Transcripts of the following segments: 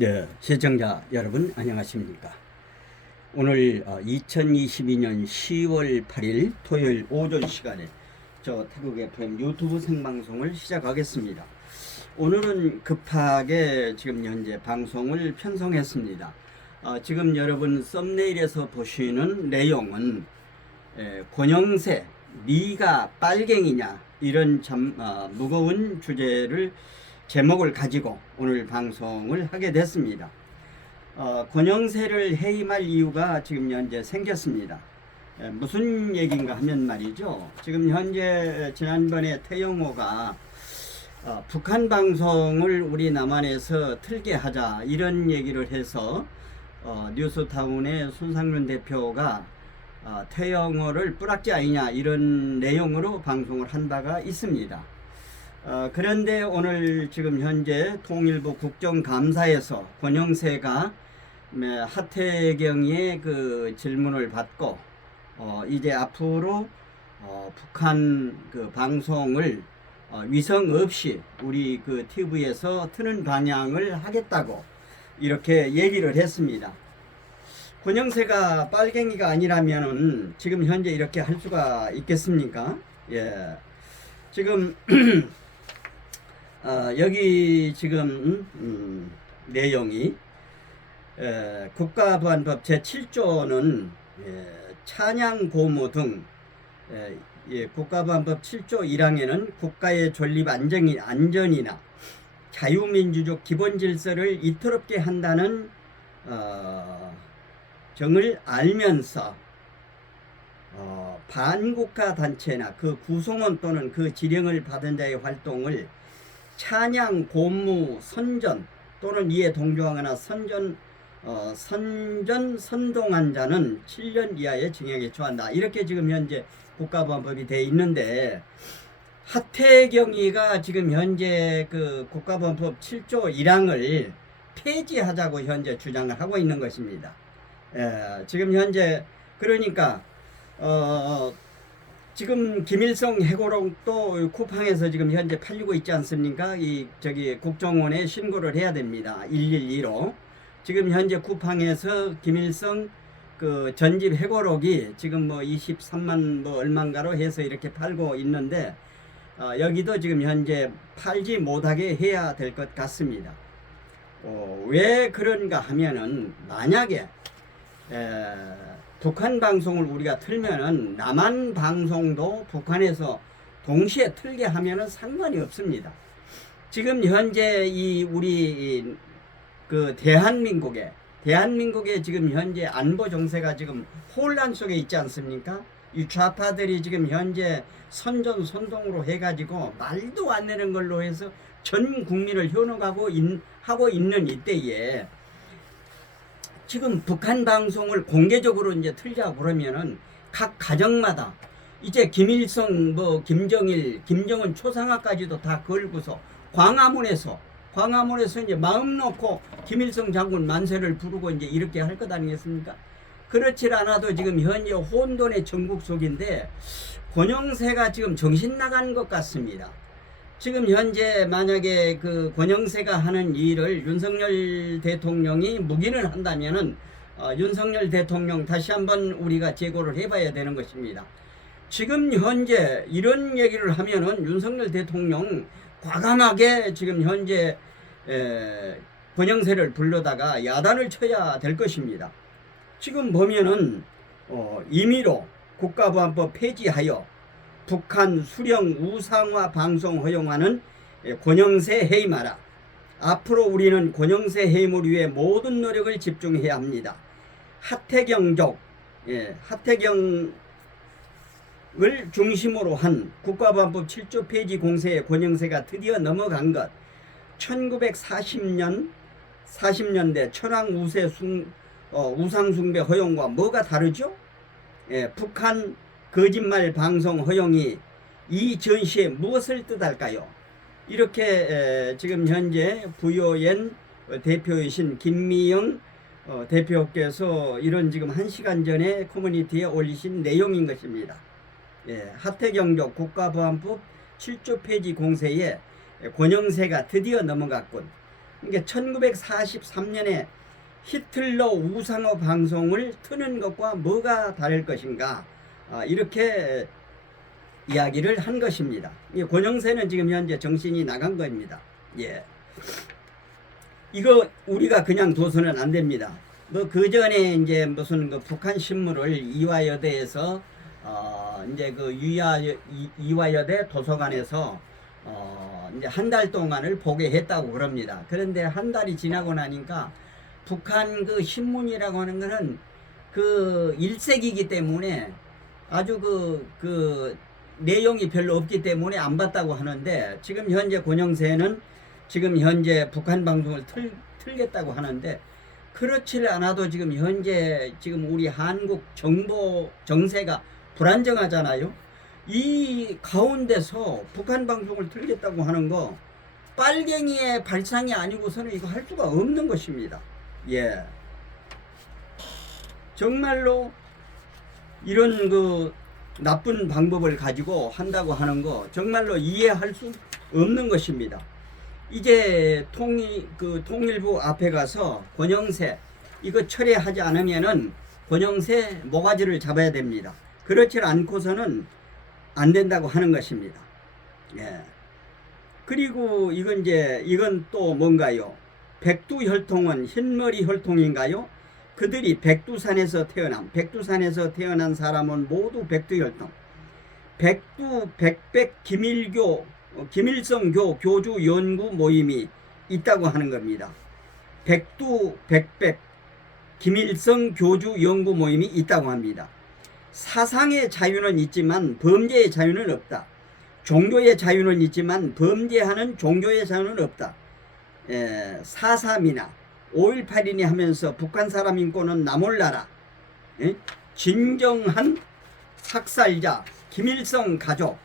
네, 시청자 여러분 안녕하십니까. 오늘 2022년 10월 8일 토요일 오전 시간에 저 태국 FM 유튜브 생방송을 시작하겠습니다. 오늘은 급하게 지금 현재 방송을 편성했습니다. 지금 여러분 썸네일에서 보시는 내용은 권영세 네가 빨갱이냐 이런 참 무거운 주제를 제목을 가지고 오늘 방송을 하게 됐습니다. 권영세를 해임할 이유가 지금 현재 생겼습니다. 무슨 얘기인가 하면 말이죠. 지금 현재 지난번에 태영호가 북한 방송을 우리 남한에서 틀게 하자 이런 얘기를 해서 뉴스타운의 손상윤 대표가 태영호를 뿌락지 아니냐 이런 내용으로 방송을 한 바가 있습니다. 그런데 오늘 지금 현재 통일부 국정감사에서 권영세가 하태경의 그 질문을 받고 이제 앞으로 북한 그 방송을 위성 없이 우리 그 TV에서 트는 방향을 하겠다고 이렇게 얘기를 했습니다. 권영세가 빨갱이가 아니라면은 지금 현재 이렇게 할 수가 있겠습니까? 예. 지금 여기 지금 내용이 국가보안법 제7조는 찬양 고무 등 국가보안법 7조 1항에는 국가의 존립 안전이나 자유민주적 기본질서를 이토롭게 한다는 점을 알면서 반국가 단체나 그 구성원 또는 그 지령을 받은 자의 활동을 찬양, 고무, 선전 또는 이에 동조하거나 선동한 자는 7년 이하의 징역에 처한다. 이렇게 지금 현재 국가보안법이 되어 있는데 하태경이가 지금 현재 그 국가보안법 7조 1항을 폐지하자고 현재 주장을 하고 있는 것입니다. 지금 현재 그러니까 지금 김일성 해고록도 쿠팡에서 지금 현재 팔리고 있지 않습니까? 저기 국정원에 신고를 해야 됩니다. 112로. 지금 현재 쿠팡에서 김일성 그 전집 해고록이 지금 뭐 23만 뭐 얼마인가로 해서 이렇게 팔고 있는데 여기도 지금 현재 팔지 못하게 해야 될 것 같습니다. 왜 그런가 하면은 만약에 북한 방송을 우리가 틀면은 남한 방송도 북한에서 동시에 틀게 하면은 상관이 없습니다. 지금 현재 우리 그 대한민국의 지금 현재 안보 정세가 지금 혼란 속에 있지 않습니까? 이 좌파들이 지금 현재 선동으로 해가지고 말도 안 되는 걸로 해서 전 국민을 현혹하고 하고 있는 이때에 지금 북한 방송을 공개적으로 이제 틀자 그러면은 각 가정마다 이제 김일성 김정일, 김정은 초상화까지도 다 걸고서 광화문에서 이제 마음 놓고 김일성 장군 만세를 부르고 이제 이렇게 할 것 아니겠습니까? 그렇지 않아도 지금 현재 혼돈의 전국 속인데 권영세가 지금 정신 나간 것 같습니다. 지금 현재 만약에 그 권영세가 하는 일을 윤석열 대통령이 묵인을 한다면은 윤석열 대통령 다시 한번 우리가 재고를 해봐야 되는 것입니다. 지금 현재 이런 얘기를 하면은 윤석열 대통령 과감하게 지금 현재 권영세를 불러다가 야단을 쳐야 될 것입니다. 지금 보면은 임의로 국가보안법 폐지하여 북한 수령 우상화 방송 허용하는 권영세 해임하라. 앞으로 우리는 권영세 해임을 위해 모든 노력을 집중해야 합니다. 하태경을 중심으로 한 국가보안법 7조 폐지 공세에 권영세가 드디어 넘어간 것. 1940년대 천황 우상 숭배 허용과 뭐가 다르죠? 북한 거짓말 방송 허용이 이 전시에 무엇을 뜻할까요? 이렇게 지금 현재 부여연 대표이신 김미영 대표께서 이런 지금 1시간 전에 커뮤니티에 올리신 내용인 것입니다. 하태경적 국가보안법 7조 폐지 공세에 권영세가 드디어 넘어갔군. 이게 1943년에 히틀러 우상호 방송을 트는 것과 뭐가 다를 것인가, 이렇게 이야기를 한 것입니다. 권영세는 지금 현재 정신이 나간 겁니다. 예. 이거 우리가 그냥 둬서는 안 됩니다. 뭐 그 전에 이제 무슨 그 북한 신문을 이화여대에서 이제 그 이화여대 도서관에서 이제 한 달 동안을 보게 했다고 그럽니다. 그런데 한 달이 지나고 나니까 북한 그 신문이라고 하는 거는 그 일색이기 때문에 아주 그 내용이 별로 없기 때문에 안 봤다고 하는데, 지금 현재 권영세는 지금 현재 북한 방송을 틀겠다고 하는데, 그렇지 않아도 지금 현재 지금 우리 한국 정보 정세가 불안정하잖아요. 이 가운데서 북한 방송을 틀겠다고 하는 거 빨갱이의 발상이 아니고서는 이거 할 수가 없는 것입니다. 예. 정말로 이런 그 나쁜 방법을 가지고 한다고 하는 거 정말로 이해할 수 없는 것입니다. 이제 통일부 앞에 가서 권영세 이거 철회하지 않으면은 권영세 모가지를 잡아야 됩니다. 그렇지 않고서는 안 된다고 하는 것입니다. 예. 그리고 이건 또 뭔가요? 백두혈통은 흰머리 혈통인가요? 그들이 백두산에서 태어난 사람은 모두 백두혈통. 백백 김일성교 교주 연구 모임이 있다고 하는 겁니다. 백백 김일성 교주 연구 모임이 있다고 합니다. 사상의 자유는 있지만 범죄의 자유는 없다. 종교의 자유는 있지만 범죄하는 종교의 자유는 없다. 4.3이나 5.18이니 하면서 북한 사람 인권은 나 몰라라. 진정한 학살자 김일성 가족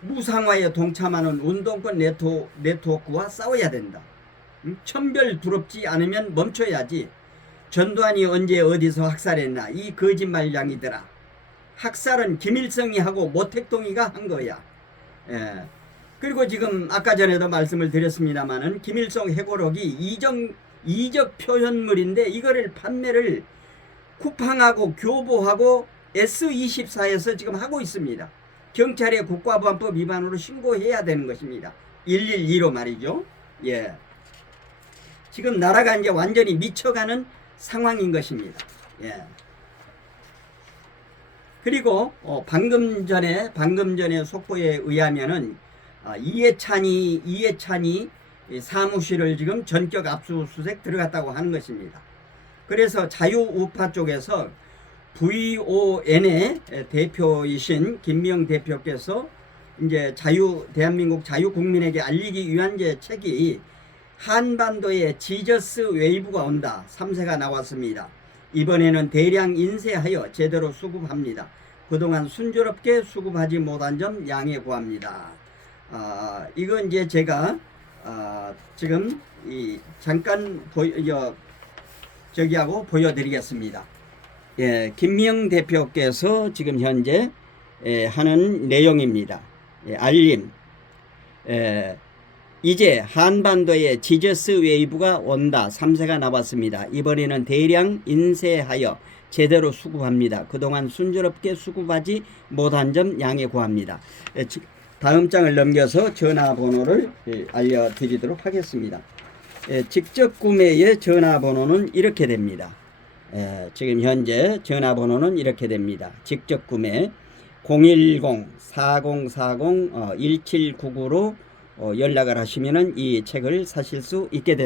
무상화에 동참하는 운동권 네트워크와 싸워야 된다. 천별 두렵지 않으면 멈춰야지. 전두환이 언제 어디서 학살했나, 이 거짓말쟁이들아. 학살은 김일성이 하고 모택동이가 한 거야. 예. 그리고 지금 아까 전에도 말씀을 드렸습니다마는 김일성 회고록이 이적 표현물인데 이거를 판매를 쿠팡하고 교보하고 S24에서 지금 하고 있습니다. 경찰에 국가보안법 위반으로 신고해야 되는 것입니다. 112로 말이죠. 예. 지금 나라가 이제 완전히 미쳐가는 상황인 것입니다. 예. 그리고 방금 전에 속보에 의하면은 이해찬이 사무실을 지금 전격 압수수색 들어갔다고 하는 것입니다. 그래서 자유우파 쪽에서 VON의 대표이신 김명 대표께서 이제 대한민국 자유국민에게 알리기 위한 책이 한반도에 지저스 웨이브가 온다. 3세가 나왔습니다. 이번에는 대량 인쇄하여 제대로 수급합니다. 그동안 순조롭게 수급하지 못한 점 양해 구합니다. 이건 이제 제가 지금 잠깐 보여드리겠습니다. 예, 김명 대표께서 지금 현재 하는 내용입니다. 알림. 이제 한반도에 지저스 웨이브가 온다. 3세가 나왔습니다. 이번에는 대량 인쇄하여 제대로 수급합니다. 그동안 순조롭게 수급하지 못한 점 양해 구합니다. 다음 장을 넘겨서 전화번호를 알려드리도록 하겠습니다. 직접 구매의 전화번호는 이렇게 됩니다. 지금 현재 전화번호는 이렇게 됩니다. 직접 구매 010-4040-1799로 연락을 하시면은 이 책을 사실 수 있게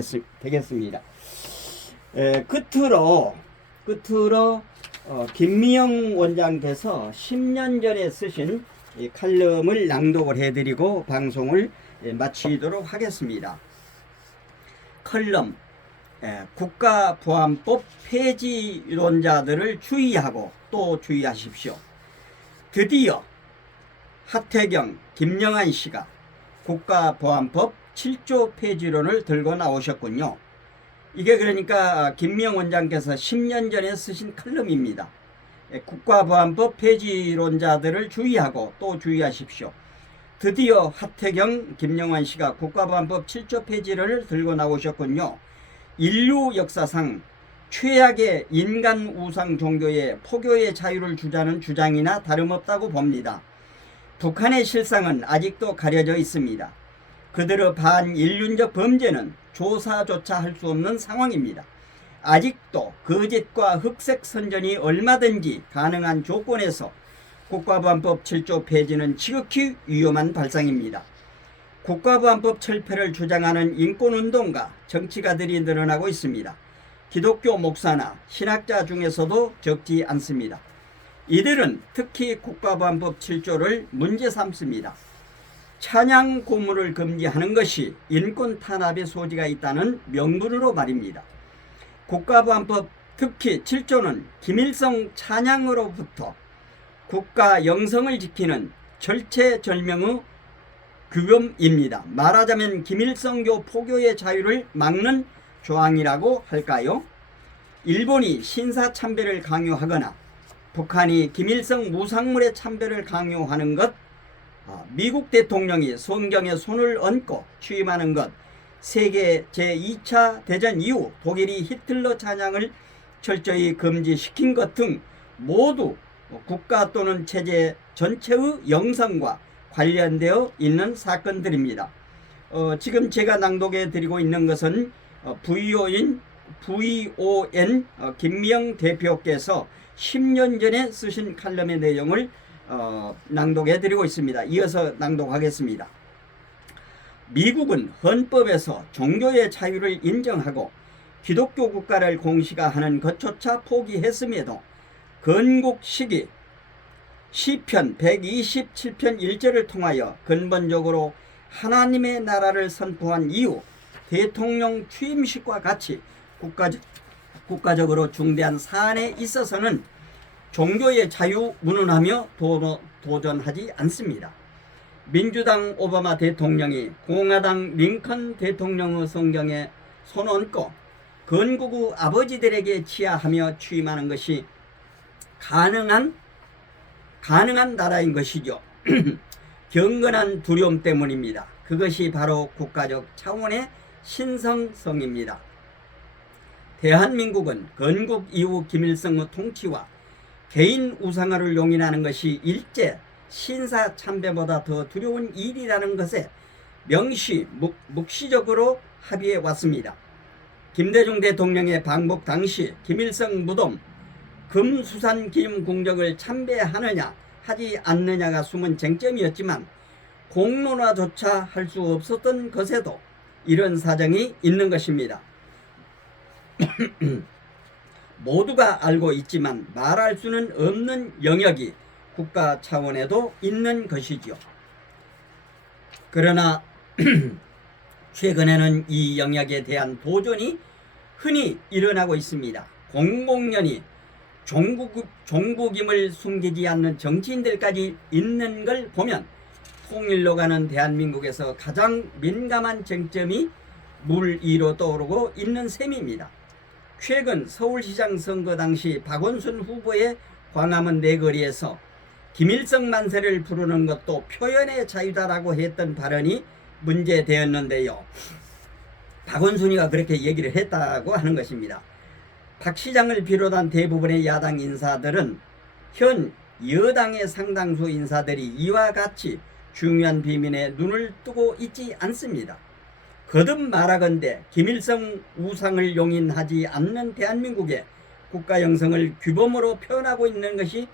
되겠습니다. 끝으로 김미영 원장께서 10년 전에 쓰신 이 칼럼을 낭독을 해드리고 방송을 마치도록 하겠습니다. 칼럼. 국가보안법 폐지론자들을 주의하고 또 주의하십시오. 드디어 하태경, 김영한 씨가 국가보안법 7조 폐지론을 들고 나오셨군요. 이게 그러니까 김명 원장께서 10년 전에 쓰신 칼럼입니다. 국가보안법 폐지론자들을 주의하고 또 주의하십시오. 드디어 하태경, 김영환 씨가 국가보안법 7조 폐지를 들고 나오셨군요. 인류 역사상 최악의 인간 우상 종교의 포교의 자유를 주자는 주장이나 다름없다고 봅니다. 북한의 실상은 아직도 가려져 있습니다. 그들의 반인륜적 범죄는 조사조차 할 수 없는 상황입니다. 아직도 거짓과 흑색 선전이 얼마든지 가능한 조건에서 국가보안법 7조 폐지는 지극히 위험한 발상입니다. 국가보안법 철폐를 주장하는 인권운동가, 정치가들이 늘어나고 있습니다. 기독교 목사나 신학자 중에서도 적지 않습니다. 이들은 특히 국가보안법 7조를 문제 삼습니다. 찬양 고물을 금지하는 것이 인권 탄압의 소지가 있다는 명분으로 말입니다. 국가보안법 특히 7조는 김일성 찬양으로부터 국가 영성을 지키는 절체절명의 규범입니다. 말하자면 김일성교 포교의 자유를 막는 조항이라고 할까요? 일본이 신사참배를 강요하거나 북한이 김일성 무상물의 참배를 강요하는 것, 미국 대통령이 성경에 손을 얹고 취임하는 것, 세계 제2차 대전 이후 독일이 히틀러 찬양을 철저히 금지시킨 것 등 모두 국가 또는 체제 전체의 영성과 관련되어 있는 사건들입니다. 지금 제가 낭독해 드리고 있는 것은 VON 김미영 대표께서 10년 전에 쓰신 칼럼의 내용을 낭독해 드리고 있습니다. 이어서 낭독하겠습니다. 미국은 헌법에서 종교의 자유를 인정하고 기독교 국가를 공시하는 것조차 포기했음에도 건국 시기 시편 127편 1절을 통하여 근본적으로 하나님의 나라를 선포한 이후 대통령 취임식과 같이 국가적으로 중대한 사안에 있어서는 종교의 자유 운운하며 도전하지 않습니다. 민주당 오바마 대통령이 공화당 링컨 대통령의 성경에 손 얹고 건국의 아버지들에게 치하하며 취임하는 것이 가능한 나라인 것이죠. 경건한 두려움 때문입니다. 그것이 바로 국가적 차원의 신성성입니다. 대한민국은 건국 이후 김일성의 통치와 개인 우상화를 용인하는 것이 일제 신사 참배보다 더 두려운 일이라는 것에 묵시적으로 합의해 왔습니다. 김대중 대통령의 방북 당시 김일성 무덤 금수산 기념 궁정을 참배하느냐 하지 않느냐가 숨은 쟁점이었지만 공론화조차 할 수 없었던 것에도 이런 사정이 있는 것입니다. 모두가 알고 있지만 말할 수는 없는 영역이 국가 차원에도 있는 것이죠. 그러나 최근에는 이 영역에 대한 도전이 흔히 일어나고 있습니다. 공공연히 종국임을 숨기지 않는 정치인들까지 있는 걸 보면 통일로 가는 대한민국에서 가장 민감한 쟁점이 물 위로 떠오르고 있는 셈입니다. 최근 서울시장 선거 당시 박원순 후보의 광화문 내거리에서 김일성 만세를 부르는 것도 표현의 자유다라고 했던 발언이 문제되었는데요. 박원순이가 그렇게 얘기를 했다고 하는 것입니다. 박 시장을 비롯한 대부분의 야당 인사들은 현 여당의 상당수 인사들이 이와 같이 중요한 비밀에 눈을 뜨고 있지 않습니다. 거듭 말하건대 김일성 우상을 용인하지 않는 대한민국의 국가 형성을 규범으로 표현하고 있는 것이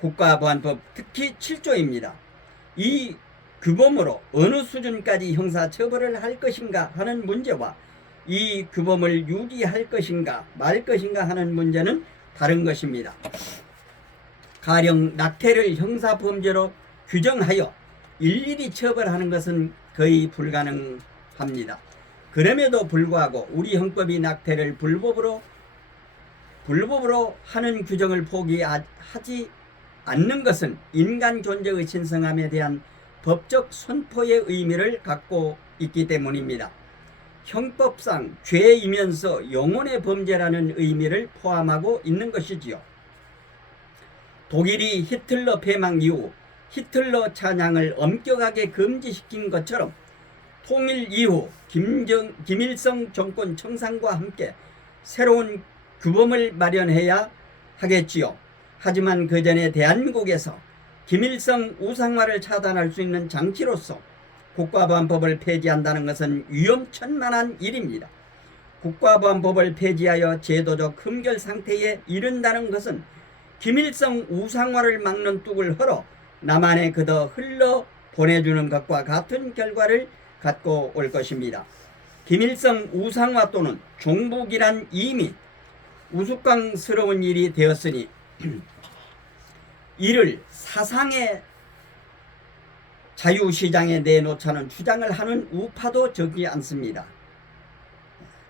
국가보안법 특히 7조입니다. 이 규범으로 어느 수준까지 형사처벌을 할 것인가 하는 문제와 이 규범을 유지할 것인가 말 것인가 하는 문제는 다른 것입니다. 가령 낙태를 형사범죄로 규정하여 일일이 처벌하는 것은 거의 불가능합니다. 그럼에도 불구하고 우리 헌법이 낙태를 불법으로 하는 규정을 포기하지 않는 것은 인간 존재의 신성함에 대한 법적 선포의 의미를 갖고 있기 때문입니다. 형법상 죄이면서 영혼의 범죄라는 의미를 포함하고 있는 것이지요. 독일이 히틀러 패망 이후 히틀러 찬양을 엄격하게 금지시킨 것처럼 통일 이후 김일성 정권 청산과 함께 새로운 규범을 마련해야 하겠지요. 하지만 그 전에 대한민국에서 김일성 우상화를 차단할 수 있는 장치로서 국가보안법을 폐지한다는 것은 위험천만한 일입니다. 국가보안법을 폐지하여 제도적 흠결 상태에 이른다는 것은 김일성 우상화를 막는 뚝을 헐어 남한에 그더 흘러 보내주는 것과 같은 결과를 갖고 올 것입니다. 김일성 우상화 또는 종북이란 이미 우스꽝스러운 일이 되었으니 이를 사상의 자유시장에 내놓자는 주장을 하는 우파도 적지 않습니다.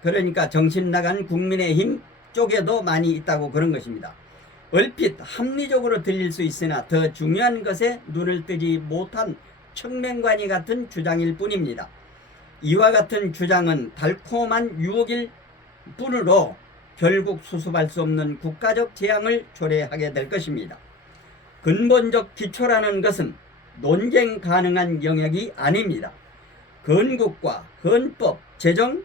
그러니까 정신 나간 국민의힘 쪽에도 많이 있다고 그런 것입니다. 얼핏 합리적으로 들릴 수 있으나 더 중요한 것에 눈을 뜨지 못한 청맹관이 같은 주장일 뿐입니다. 이와 같은 주장은 달콤한 유혹일 뿐으로 결국 수습할 수 없는 국가적 재앙을 초래하게 될 것입니다. 근본적 기초라는 것은 논쟁 가능한 영역이 아닙니다. 건국과 헌법, 재정,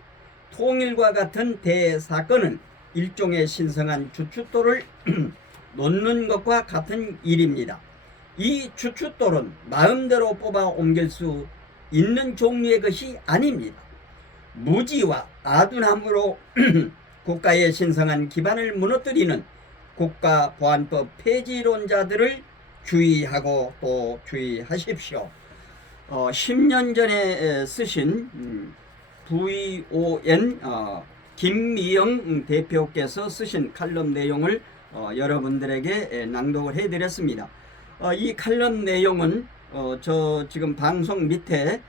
통일과 같은 대사건은 일종의 신성한 주춧돌을 놓는 것과 같은 일입니다. 이 주춧돌은 마음대로 뽑아 옮길 수 있는 종류의 것이 아닙니다. 무지와 아둔함으로 국가의 신성한 기반을 무너뜨리는 국가보안법 폐지론자들을 주의하고 또 주의하십시오. 10년 전에 쓰신 VON 김미영 대표께서 쓰신 칼럼 내용을 여러분들에게 낭독을 해드렸습니다. 이 칼럼 내용은 저 지금 방송 밑에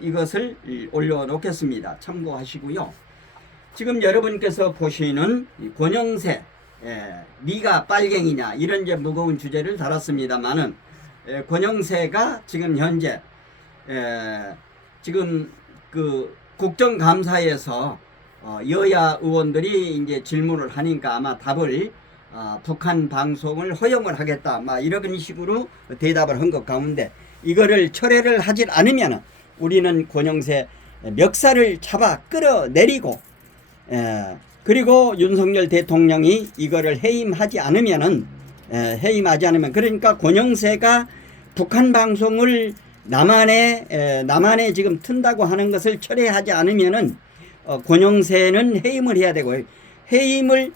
이것을 올려놓겠습니다. 참고하시고요. 지금 여러분께서 보시는 권영세, 네가 빨갱이냐 이런 이제 무거운 주제를 다뤘습니다만은 권영세가 지금 현재 지금 그 국정감사에서 여야 의원들이 이제 질문을 하니까 아마 답을 북한 방송을 허용을 하겠다 막 이런 식으로 대답을 한 것 가운데 이거를 철회를 하질 않으면 우리는 권영세 멱살을 잡아 끌어내리고 그리고 윤석열 대통령이 이거를 해임하지 않으면 그러니까 권영세가 북한 방송을 남한에 지금 튼다고 하는 것을 철회하지 않으면은 권영세는 해임을 해야 되고 해임을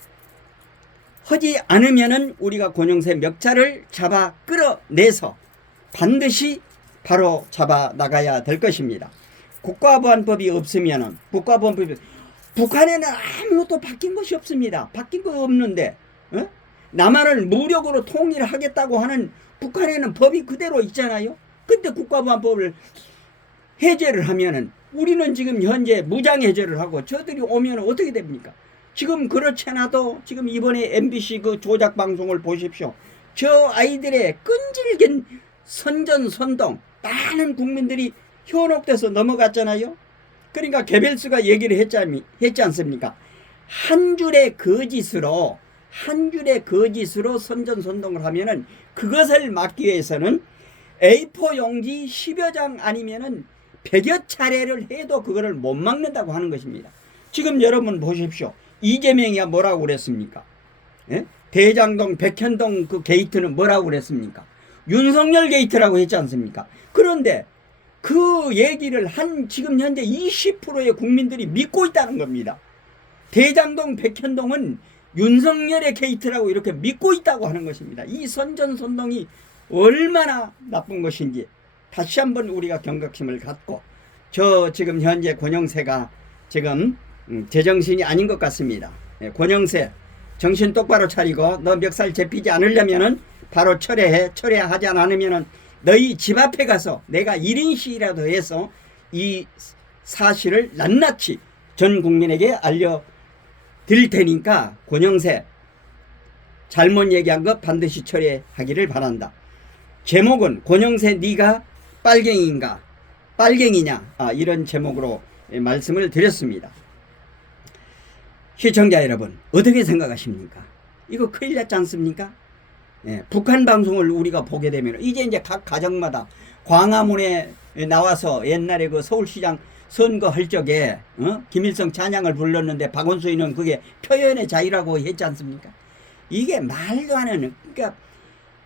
하지 않으면은 우리가 권영세 멱살을 잡아 끌어내서 반드시 바로 잡아 나가야 될 것입니다. 국가보안법이 없으면은 북한에는 아무것도 바뀐 것이 없습니다. 바뀐 거 없는데 남한을 무력으로 통일하겠다고 하는 북한에는 법이 그대로 있잖아요. 근데 국가보안법을 해제를 하면은 우리는 지금 현재 무장 해제를 하고 저들이 오면 어떻게 됩니까? 지금 그렇지 않아도 지금 이번에 MBC 그 조작 방송을 보십시오. 저 아이들의 끈질긴 선전선동 많은 국민들이 현혹돼서 넘어갔잖아요. 그러니까 개별수가 얘기를 했지 않습니까? 한 줄의 거짓으로 선전선동을 하면은 그것을 막기 위해서는 A4 용지 10여 장 아니면은 100여 차례를 해도 그거를 못 막는다고 하는 것입니다. 지금 여러분 보십시오. 이재명이야 뭐라고 그랬습니까? 대장동, 백현동 그 게이트는 뭐라고 그랬습니까? 윤석열 게이트라고 했지 않습니까? 그런데 그 얘기를 지금 현재 20%의 국민들이 믿고 있다는 겁니다. 대장동, 백현동은 윤석열의 게이트라고 이렇게 믿고 있다고 하는 것입니다. 이 선전선동이 얼마나 나쁜 것인지 다시 한번 우리가 경각심을 갖고 지금 현재 권영세가 지금 제정신이 아닌 것 같습니다. 권영세 정신 똑바로 차리고 너 멱살 잡히지 않으려면은 바로 철회하지 않으면은 너희 집 앞에 가서 내가 1인 시위라도 해서 이 사실을 낱낱이 전 국민에게 알려드릴 테니까 권영세 잘못 얘기한 것 반드시 철회하기를 바란다. 제목은 권영세 네가 빨갱이냐 이런 제목으로 말씀을 드렸습니다. 시청자 여러분 어떻게 생각하십니까? 이거 큰일 났지 않습니까? 예, 북한 방송을 우리가 보게 되면 이제 각 가정마다 광화문에 나와서 옛날에 그 서울시장 선거할 적에 김일성 찬양을 불렀는데 박원순이는 그게 표현의 자유라고 했지 않습니까? 이게 말도 안 하는, 그러니까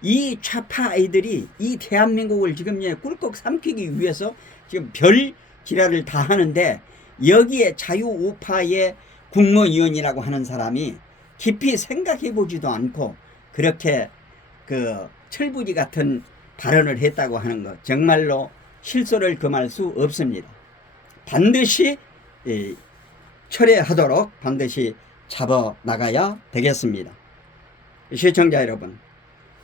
이 좌파 아이들이 이 대한민국을 지금 꿀꺽 삼키기 위해서 지금 별 지랄을 다 하는데, 여기에 자유우파의 국무위원이라고 하는 사람이 깊이 생각해 보지도 않고 그렇게 그 철부지 같은 발언을 했다고 하는 것, 정말로 실소를 금할 수 없습니다. 반드시 철회하도록 반드시 잡아 나가야 되겠습니다. 시청자 여러분,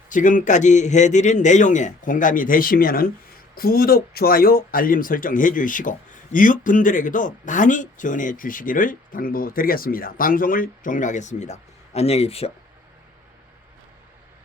지금까지 해드린 내용에 공감이 되시면은 구독, 좋아요, 알림 설정 해주시고 이웃분들에게도 많이 전해 주시기를 당부드리겠습니다. 방송을 종료하겠습니다. 안녕히 계십시오.